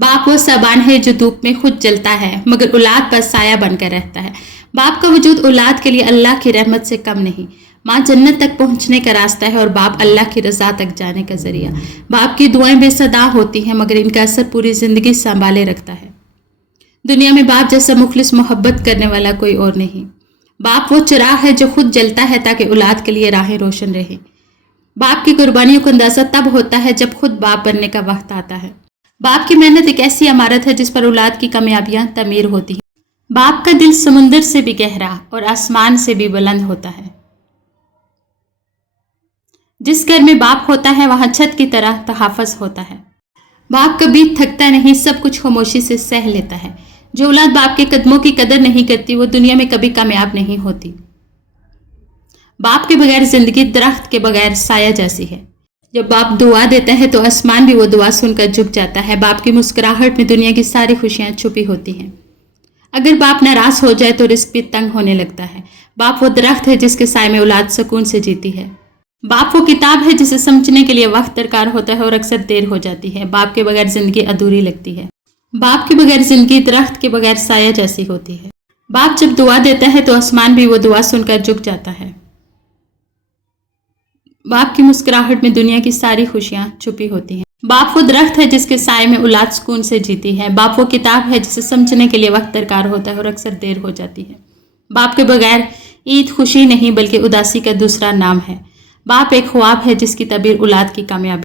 باپ وہ سبان ہے جو دھوپ میں خود جلتا ہے مگر اولاد پر سایہ بن کر رہتا ہے۔ باپ کا وجود اولاد کے لیے اللہ کی رحمت سے کم نہیں۔ ماں جنت تک پہنچنے کا راستہ ہے اور باپ اللہ کی رضا تک جانے کا ذریعہ۔ باپ کی دعائیں بے صدا ہوتی ہیں مگر ان کا اثر پوری زندگی سنبھالے رکھتا ہے۔ دنیا میں باپ جیسا مخلص محبت کرنے والا کوئی اور نہیں۔ باپ وہ چراغ ہے جو خود جلتا ہے تاکہ اولاد کے لیے راہیں روشن رہیں۔ باپ کی قربانیوں کا اندازہ تب ہوتا ہے جب خود باپ بننے کا وقت آتا ہے۔ باپ کی محنت ایک ایسی عمارت ہے جس پر اولاد کی کامیابیاں تعمیر ہوتی ہیں۔ باپ کا دل سمندر سے بھی گہرا اور آسمان سے بھی بلند ہوتا ہے۔ جس گھر میں باپ ہوتا ہے وہاں چھت کی طرح تحفظ ہوتا ہے۔ باپ کبھی تھکتا نہیں، سب کچھ خاموشی سے سہ لیتا ہے۔ جو اولاد باپ کے قدموں کی قدر نہیں کرتی وہ دنیا میں کبھی کامیاب نہیں ہوتی۔ باپ کے بغیر زندگی درخت کے بغیر سایہ جیسی ہے۔ جب باپ دعا دیتا ہے تو آسمان بھی وہ دعا سن کر جھک جاتا ہے۔ باپ کی مسکراہٹ میں دنیا کی ساری خوشیاں چھپی ہوتی ہیں۔ اگر باپ ناراض ہو جائے تو رزق بھی تنگ ہونے لگتا ہے۔ باپ وہ درخت ہے جس کے سائے میں اولاد سکون سے جیتی ہے۔ باپ وہ کتاب ہے جسے سمجھنے کے لیے وقت درکار ہوتا ہے اور اکثر دیر ہو جاتی ہے۔ باپ کے بغیر زندگی ادھوری لگتی ہے۔ باپ کے بغیر زندگی درخت کے بغیر سایہ جیسی ہوتی ہے۔ باپ جب دعا دیتا ہے تو آسمان بھی وہ دعا سن کر جھک جاتا ہے۔ باپ کی مسکراہٹ میں دنیا کی ساری خوشیاں چھپی ہوتی ہیں۔ باپ وہ درخت ہے جس کے سائے میں اولاد سکون سے جیتی ہے۔ باپ وہ کتاب ہے جسے سمجھنے کے لیے وقت درکار ہوتا ہے اور اکثر دیر ہو جاتی ہے۔ باپ کے بغیر عید خوشی نہیں بلکہ اداسی کا دوسرا نام ہے۔ باپ ایک خواب ہے جس کی تعبیر اولاد کی کامیابی